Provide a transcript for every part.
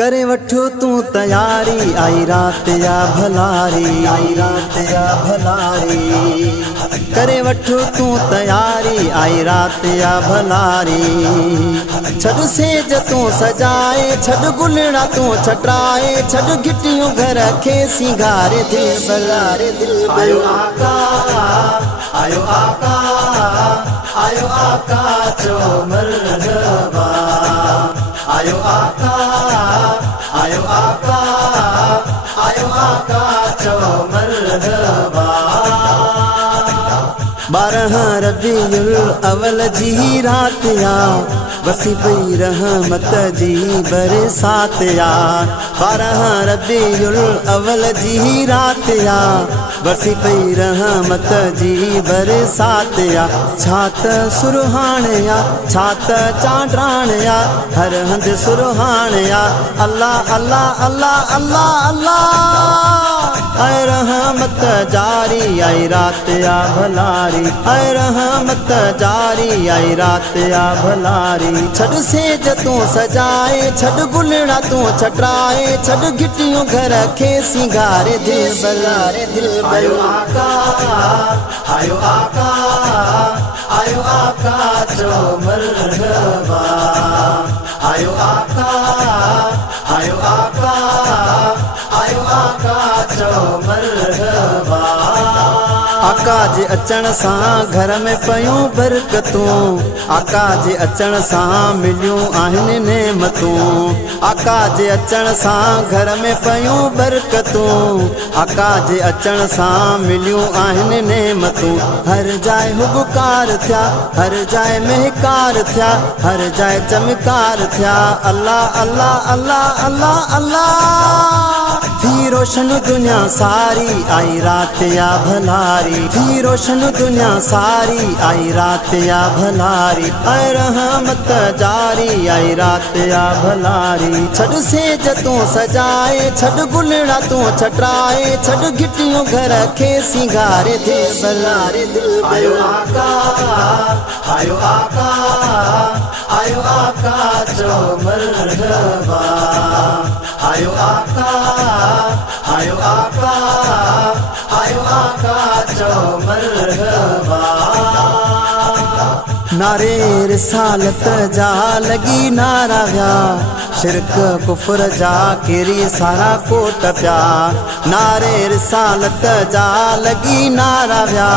करे वठो तू तैयारी, आई रात या भलारी, आई रात या भलारी। करे वठो तू तैयारी, आई रात या भलारी। छड़ सेज तू सजाए, छड़ गुलड़ा तू छटाए, छड़ गिटियों घर खे सिंगारे दिल बलारे दिल। आयो आका, आयो आका, आयो आका चो मरहबा। आयो आका, आयो आका, आयो आका चो मरहबा। 12 रबीउल अवल जी रात या, वसी पई रहमत जी बरसात या। 12 रबीउल अवल जी रात या, वसी पई रहमत जी बरसात या। छात सुरहान या, छात चांडरान या, हर हंद सुरहान या। अल्लाह अल्लाह अल्लाह अल्लाह अल्लाह। आए रहमत जारी, आई रात या भलारी। आए रहमत जारी, आई रात या भलारी। छड़ सेज तू सजाए, छड़ गुलड़ा तू छटाए, छड़ गिटियों घर खे सिंगारे दिल बलारे दिल। आयो आका, आयो आका, आयो आका चो मरहबा। आयो आका, आयो आका, आयो आका चो मरहबा। आका जे अचण सां घर में पयूं बरकतूं, आका जे अचण सां मिलियूं आहिनि नेमतूं। आका जे अचण सां घर में पयूं बरकतूं, आका जे अचण सां मिलियूं आहिनि नेमतूं। हर जाइ हुबकार थिया, हर जाइ महकार थिया, हर जाइ चमकार थिया। अल्लाह अल्लाह अल्लाह अल्लाह अल्लाह। थी रोशन दुनिया सारी, आई रात या भलारी। थी रोशन दुनिया सारी, आई रात या भलारी। आए रहमत जारी, आई रात या भलारी। छड़ सेज तू सजाए, छड़ गुलड़ा तू छटाए, छड़ गिटियों घर खे सिंगारे दिल बलारे दिल। आयो आका, आयो आका, आयो आका चो मरहबा। आयो आका, आयो आका, आयो आका चो मरहबा। नारे रिसालत जा लगी नारा व्या, शिरक कुफर जा केरी सारा कोट प्या। नारे रिसालत जा लगी नारा व्या,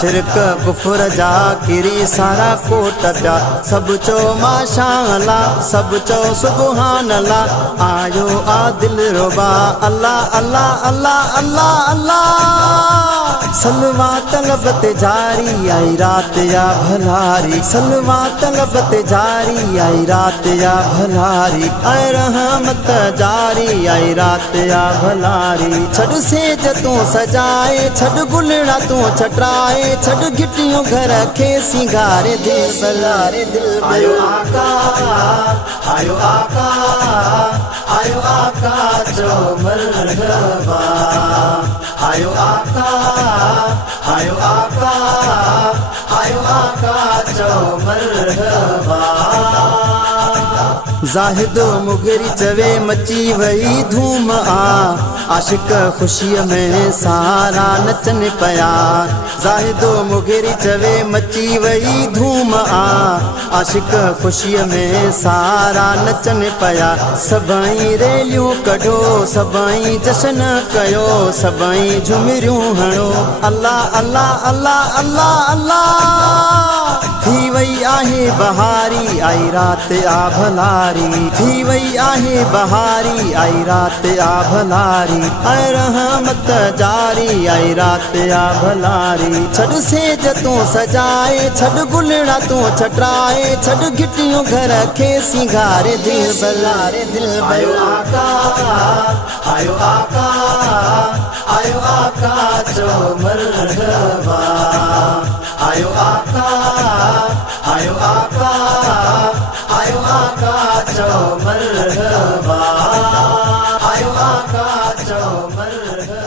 शिरक कुफर जा केरी सारा कोट प्या। सब चो माशा अल्लाह, सब चो सुबहान अल्लाह। आयो आदिल रुबा, अल्लाह अल्लाह अल्लाह अल्लाह अल्लाह। सलवा तलबत जारी, आई रात या भलारी। सलवा तलबत जारी, आई रात या भलारी। आए रहमत जारी, आई रात या भलारी। छड़ सेज तू सजाए, छड़ गुलड़ा तू छटाए, छड़ गिटियों घर खे सिंगारे दिल बलारे दिल। आयो आका, आयो आका, आयो आका चो मरहबा। आयो आका, आयो आका, आयो आका चो मरहबा। ज़ाहिदो मुगरी चवे मची वही धूम आ, आशिक खुशीअ में सारा नचन पया। ज़ाहिदो मुगरी चवे मची वही धूम आ, आशिक खुशीअ में सारा नचन पया। सभई रेलियूं कढो, सभई जशन कयो, सभई झुमरियूं हणो। अल्लाह अल्लाह अल्लाह अल्लाह अल्लाह। थी वई आहे बहारी, आई रात आ भलारी। थी वई आहे बहारी, आई रात आ भलारी। आए रहमत जारी, आई रात आ भलारी। छड़ सेज तू सजाए, छड़ गुलड़ा तू छटाए, छड़ गिटियों घर खे सिंगारे दिल बलारे दिल। आयो आका, आयो आका, आयो आका चो मरहबा। आयो आका, आयो आका, आयो आका चो मरहबा। आयो आका चो मरहबा।